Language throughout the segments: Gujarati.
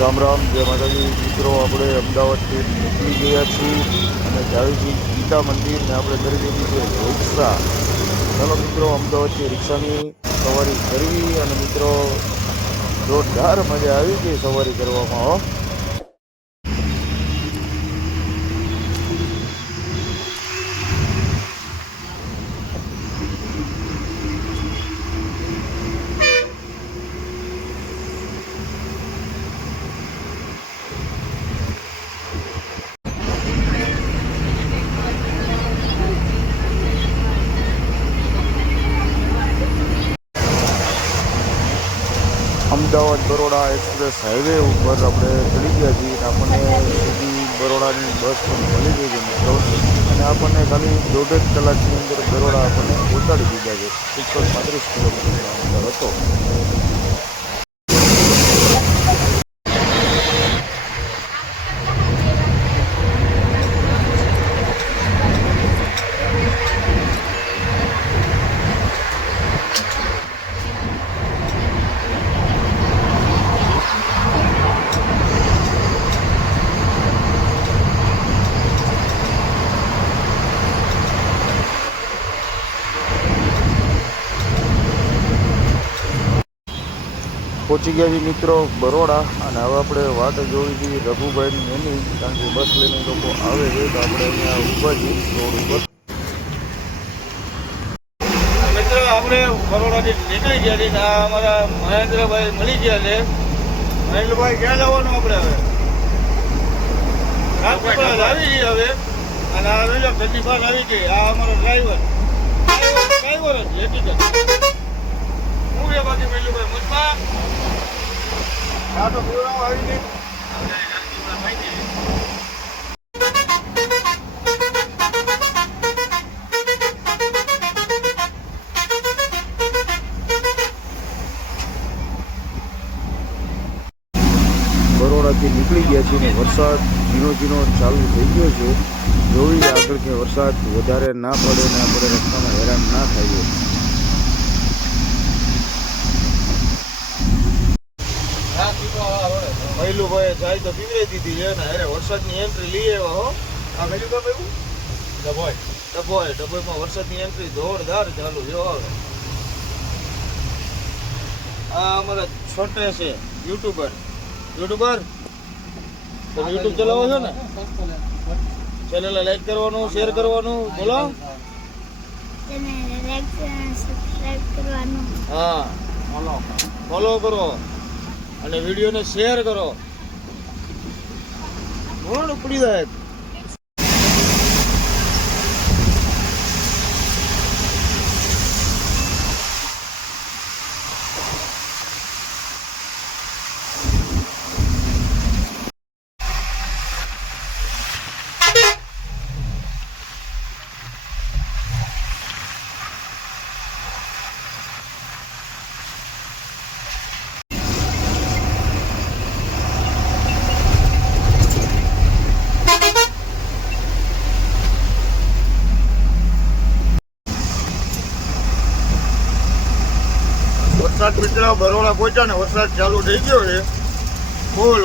રામ રામ, જય માતાજી. મિત્રો, આપણે અમદાવાદથી નીકળી ગયા છીએ અને જાવીજી ગીતા મંદિર ને આપણે કરી દીધી છે રિક્ષા. ચાલો મિત્રો, અમદાવાદથી રિક્ષાની સવારી કરવી અને મિત્રો, જોરદાર મજા આવી ગઈ સવારી કરવામાં અમદાવાદ બરોડા એક્સપ્રેસ હાઈવે ઉપર આપણે ચડી ગયા છીએ આપણને સીધી બરોડાની બસ પણ મળી ગઈ છે મિત્રો. અને આપણને ખાલી દોઢેક કલાકની અંદર બરોડા આપણને પહોંચાડી દીધા છે. એકસો પાંત્રીસ કિલોમીટરનો અંતર હતો. પહોંચી ગયા છીએ મિત્રો બરોડા. અને હવે આપણે વાત જોવી હતી રઘુભાઈની એની કારણ કે બસ લઈને લોકો આવે છે તો આપણે અહીંયા ઊભા છીએ રોડ ઉપર. મિત્રો આપણે બરોડાથી નીકળી ગયા છીએ આ અમારા મહેન્દ્રભાઈ મળી ગયા છે. મહેન્દ્રભાઈ ક્યાં જવાનું આપણે હવે? આવી ગઈ હવે. અને આ જોઈ ઘરની બહાર આવી ગઈ. આ અમારો ડ્રાઈવર. ડ્રાઈવર જ હકીકત. હું એ બાકી મહેન્દ્રભાઈ મજમાં આ તો પૂરા આવી ગઈ આપણે રાજપીપળા પહોંચી ગયા. બરોડાથી નીકળી ગયા છીએ વરસાદ ઝીણો ઝીણો ચાલુ થઈ ગયો છે. જોઈ આગળ કે વરસાદ વધારે ના પડે ને આપણે રસ્તામાં હેરાન ના થઈએ મહિલુભાઈ જાય તો પીવરે દીધી છે ને અરે વરસાદની એન્ટ્રી લઈ આવ્યા હો. આ મહિલુભાઈ એવું ડભોય ડભોય ડભોયમાં વરસાદની એન્ટ્રી જોરદાર ચાલુ છે આવે હવે. આ અમારા છોટે છે યુટ્યુબર યુટ્યુબર તમે યુટ્યુબ ચલાવો છો ને? ચેનલ લાઈક કરવાનું શેર કરવાનું બોલો. તેને લાઈક સબસ્ક્રાઇબ કરવાનું. હા. ફોલો કરો. અને વિડીયોને શેર કરો. કોણ ઉપડી જાય? મિત્ર બરોડા પહોંચ્યા ને વરસાદ ચાલુ થઈ ગયો છે. ફૂલ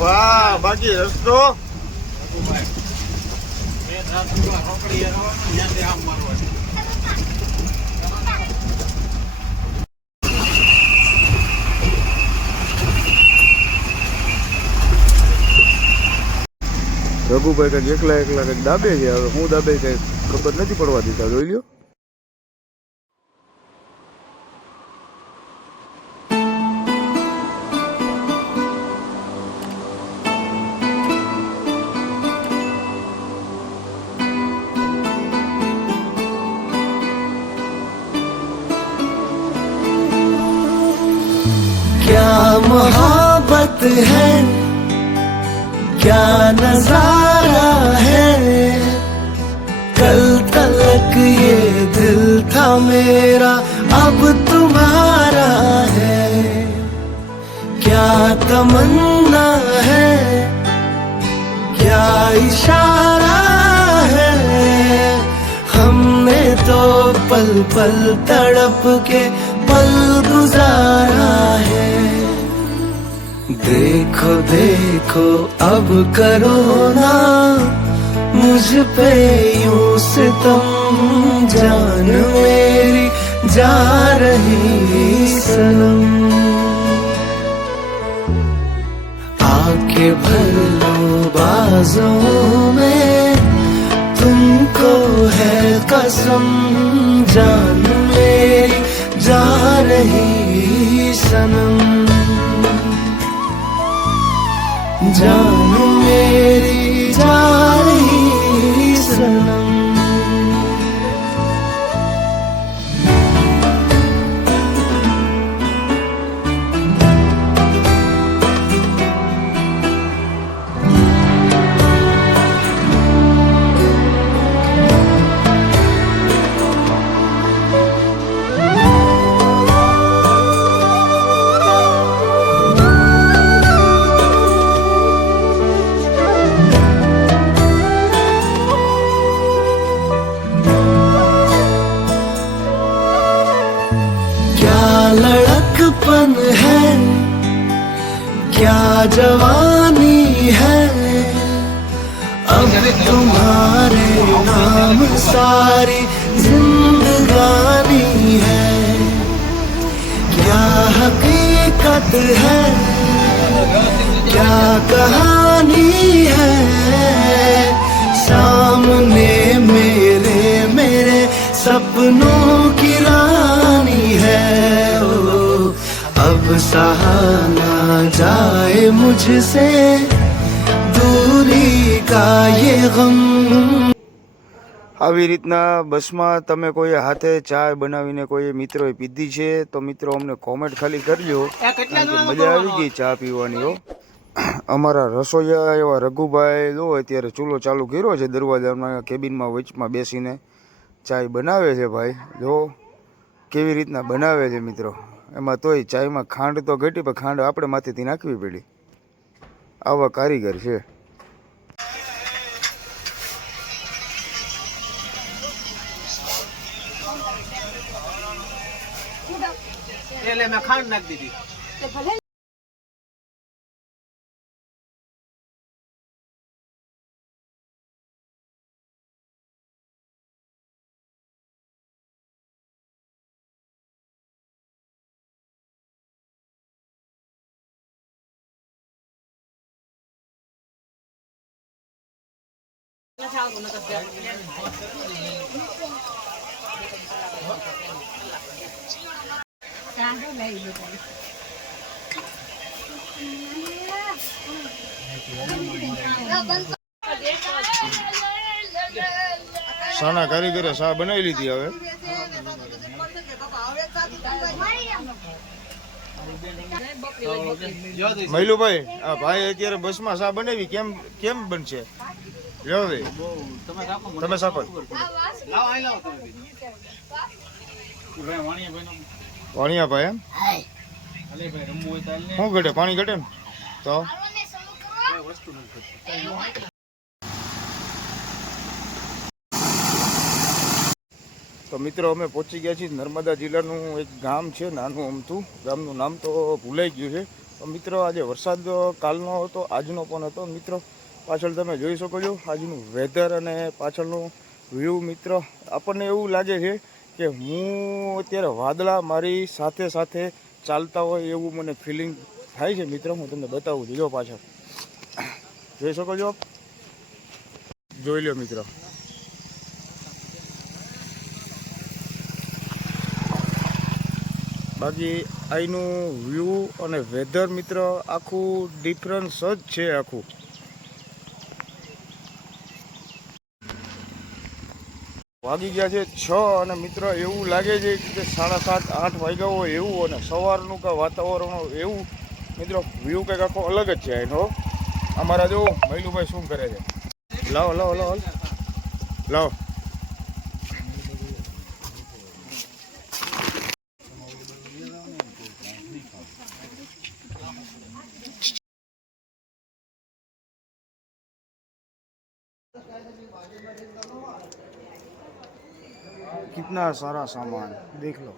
વાહ બાકી રસ્તો? રઘુભાઈ કંઈક એકલા એકલા કંઈક દાબે છે હવે હું દાબે કંઈક ખબર નથી પડવા દીધા જોઈ લ્યો क्या मोहब्बत है क्या नज़ारा है? कल तलक ये दिल था मेरा, अब तुम्हारा है। क्या तमन्ना है? क्या इशारा है? हमने तो पल पल तड़प के पल गुजारा देखो देखो, अब करो ना, मुझ पे यूँ सितम जान मेरी जा रही सनम। आके भर लो बाजों में, तुमको है कसम, जान मेरी जा रही सनम। जान मेरी जवानी है अब तुम्हारे नाम सारी जिंदगानी है क्या हकीकत है क्या कहानी है सामने मेरे मेरे सपनों अब सहा ना जाए मुझसे दूरी का ये गम આવી રીતના બસમાં તમે કોઈ હાથે ચા બનાવીને કોઈ મિત્રોએ પીધી છે તો મિત્રો અમને કોમેન્ટ ખાલી કરજો કારણ કે મજા આવી ગઈ ચા પીવાની હો અમારા રસોઈયા એવા રઘુભાઈ જો અત્યારે ચૂલો ચાલુ કર્યો છે દરવાજામાં કેબિનમાં વચમાં બેસીને ચાય બનાવે છે ભાઈ જો કેવી રીતના બનાવે છે મિત્રો એમાં તોય ચાયમાં ખાંડ તો ઘટી પણ ખાંડ આપણે માથેથી નાખવી પડી. આવા કારીગર છે. એટલે મેં ખાંડ નાખી દીધી. સાના કારીગરે શા બનાવી લીધી હવે. મહિલુભાઈ આ ભાઈ અત્યારે બસમાં શા બનાવી કેમ કેમ બનશે? લ્યો તમે લાવો લાવો વાણિયા ભાઈ એમ. શું ઘટે? પાણી ઘટે ને તો? વસ્તુ નથી તો મિત્રો અમે પહોંચી ગયા છીએ નર્મદા જિલ્લાનું એક ગામ છે નાનું અમથું. ગામનું નામ તો ભૂલાઈ ગયું છે. તો મિત્રો આજે વરસાદ કાલનો હતો આજનો પણ હતો. મિત્રો પાછળ તમે જોઈ શકો છો આજનું વેધર અને પાછળનું વ્યૂ મિત્ર. આપણને એવું લાગે છે કે હું અત્યારે વાદળા મારી સાથે સાથે ચાલતા હોય એવું મને ફિલિંગ થાય છે મિત્ર. હું તમને બતાવું છું. જો પાછળ. જોઈ શકો છો જોઈ લો મિત્ર. બાકી અહીંનું વ્યૂ અને વેધર મિત્ર આખું ડિફરન્સ જ છે આખું. વાગી ગયા છે છ અને મિત્ર, એવું લાગે છે કે સાડા સાત, આઠ વાગ્યા હોય એવું અને સવારનું કે વાતાવરણ એવું. મિત્રો વ્યૂ કંઈક આખો અલગ જ છે એનો અમારા જો મૈલુભાઈ શું કરે છે? લાવો લાવો લાવો. લાવો. રીતના સારા સામાન દેખ લો